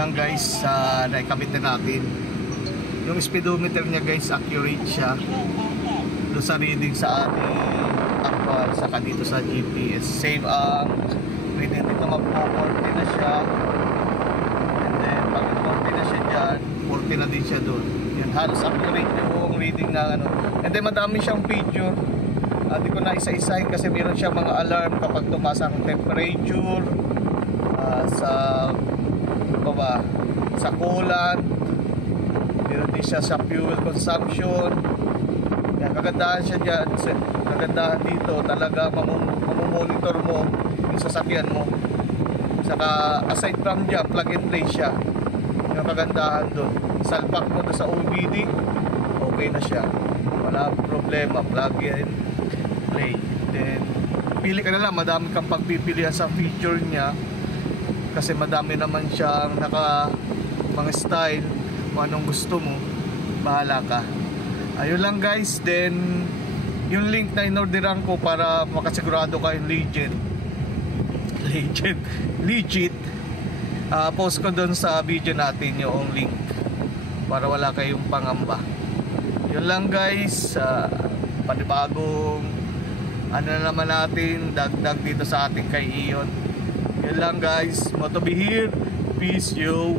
Yan guys, naikabit na natin. Yung speedometer niya guys, accurate siya doon sa reading sa ating actual, saka dito sa GPS. Same ang reading dito, mag-40 na siya. And then pag 40 na siya dyan, 40 na din siya doon. Yan, halos accurate yung reading na ano. And then madami siyang picture. Hindi ko na isa-isahin kasi meron siya mga alarm kapag tumaas ang temperature, sa sa coolant, meron din siya sa fuel consumption. Yan, kagandahan siya dyan. Kagandahan dito, talaga mamumonitor mo yung sasakyan mo. Saka aside from dyan, plug and play siya. Yung kagandahan doon, salpak mo doon sa OBD, okay na siya, wala problema, plug and play. Then pili ka na lang, madami kang pagpipilian sa feature niya kasi madami naman siyang mga style, kung anong gusto mo, bahala ka. Ayun lang guys. Then yung link na inorderan ko para makasigurado kayong legit, post ko doon sa video natin yung link para wala kayong pangamba. Yun lang guys, panibagong ano na naman natin, dagdag dito sa ating kay Ion. Yun lang guys, Moto Be Here, peace yo.